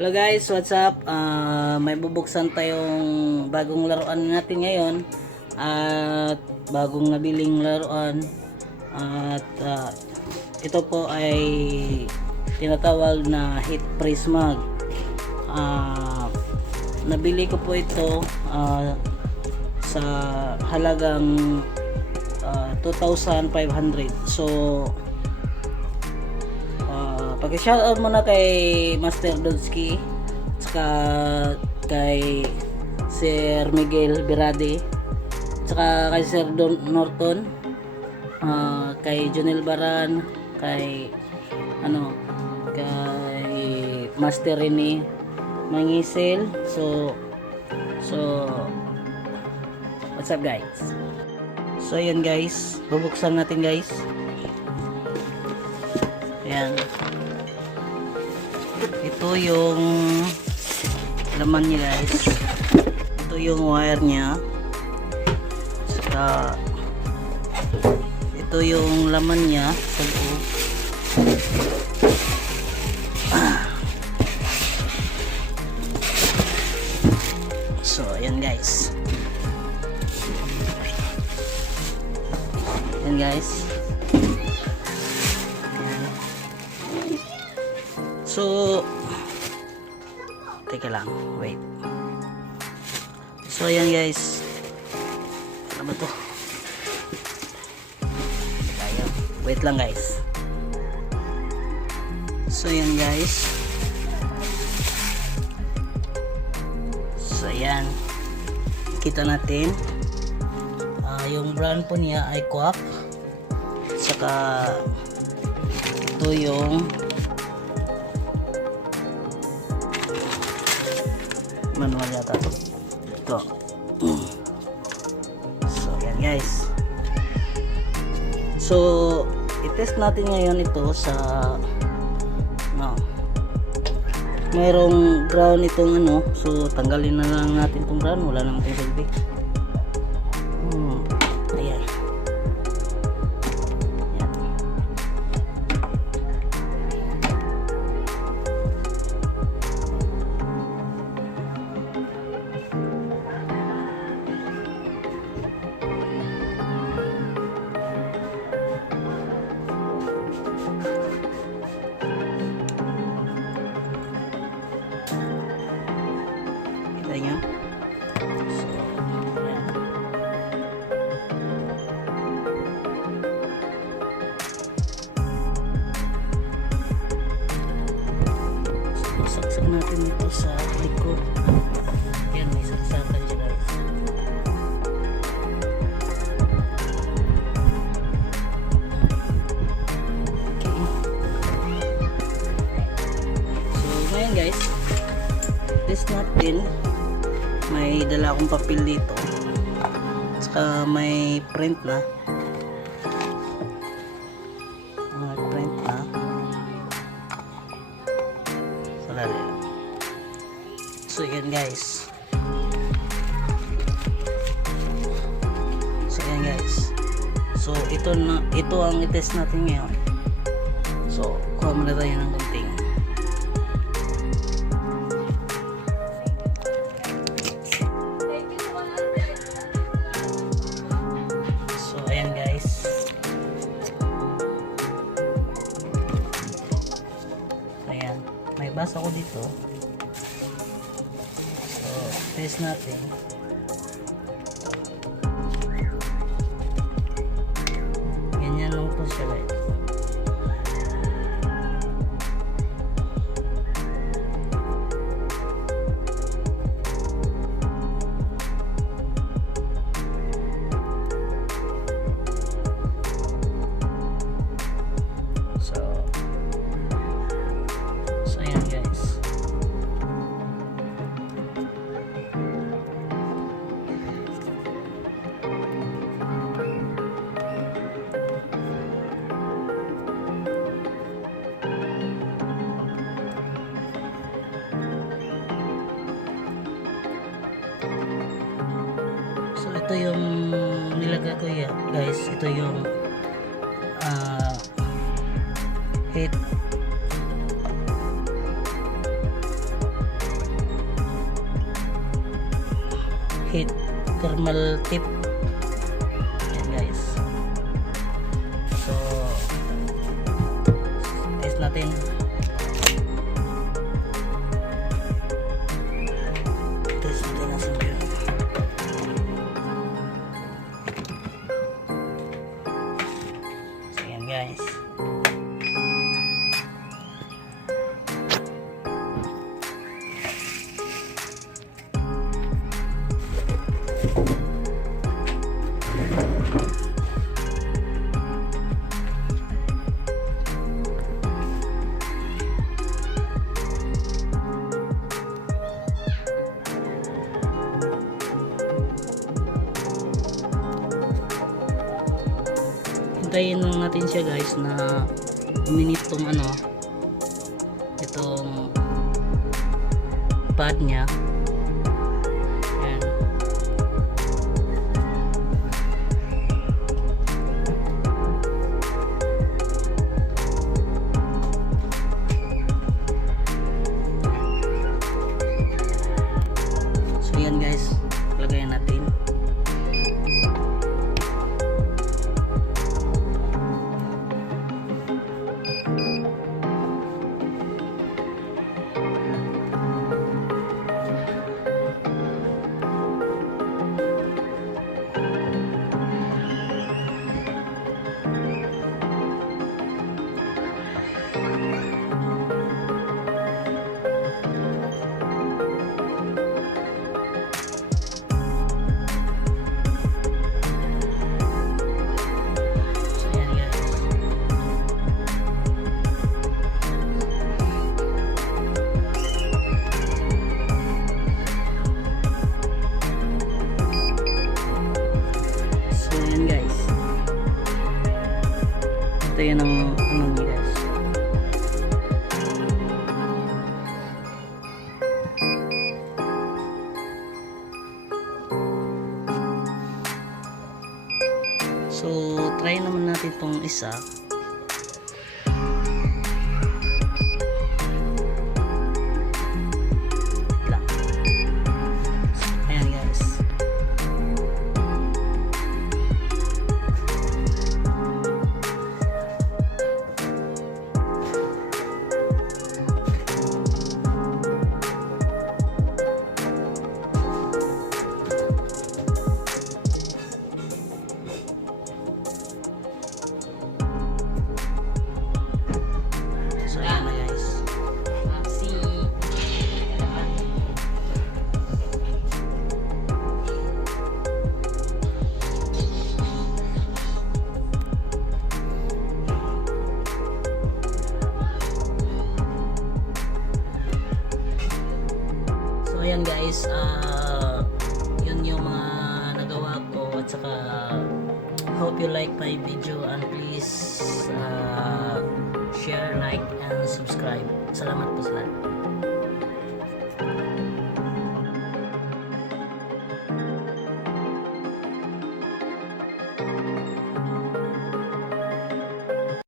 Hello guys, what's up? May bubuksan tayong bagong laruan natin ngayon at bagong nabiling laruan at ito po ay tinatawag na Heatpress mug. Nabili ko po ito sa halagang 2,500. So pag-shoutout muna kay Master Dodski, saka kay Sir Miguel Birade, saka kay Sir Don Norton, kay Jonel Baran, kay kay Master Rene Mangisel. So what's up guys? So ayan guys, bubuksan natin guys. Ayan. Ito yung laman niya guys. Ito yung wire niya. Saka ito yung laman niya sa loob. So ayan guys. Ayan guys. So teka lang, wait. So ayan guys, ano ba to? Ayan. Wait lang guys. So ayan guys. So ayan, kita natin yung brand po niya ay quaf. Saka ito yung manual yata ito. So yan guys, so i-test natin ngayon ito sa mayroong ground itong so tanggalin na lang natin itong ground, wala naman itong silbi. Ayan. Kita nyo? So, ayan. So, saksak natin ito sa likod. Ayan, may saksakan siya guys. Okay. So, ngayon guys, test natin. May dala akong papel dito, saka may print na. So yan guys. So ito ang i-test natin ngayon. So kuha muna tayo ng gunting. May basa ko dito. So, test natin. Ganyan lang po siya guys. Ito yung nilagay ko guys. Ito yung thermal tip. Ayan guys. So test natin. Test natin ang sensor. So ayan guys. Hintayin lang natin siya guys na uminit tong itong pad niya. Ayan. So yan guys, lagayan natin. Ito yan ang niya guys. So try naman natin tong isa. Lang. Ayan guys. Ayan guys, yun yung mga nagawa ko, at saka hope you like my video, and please share, like, and subscribe. Salamat po sa lahat.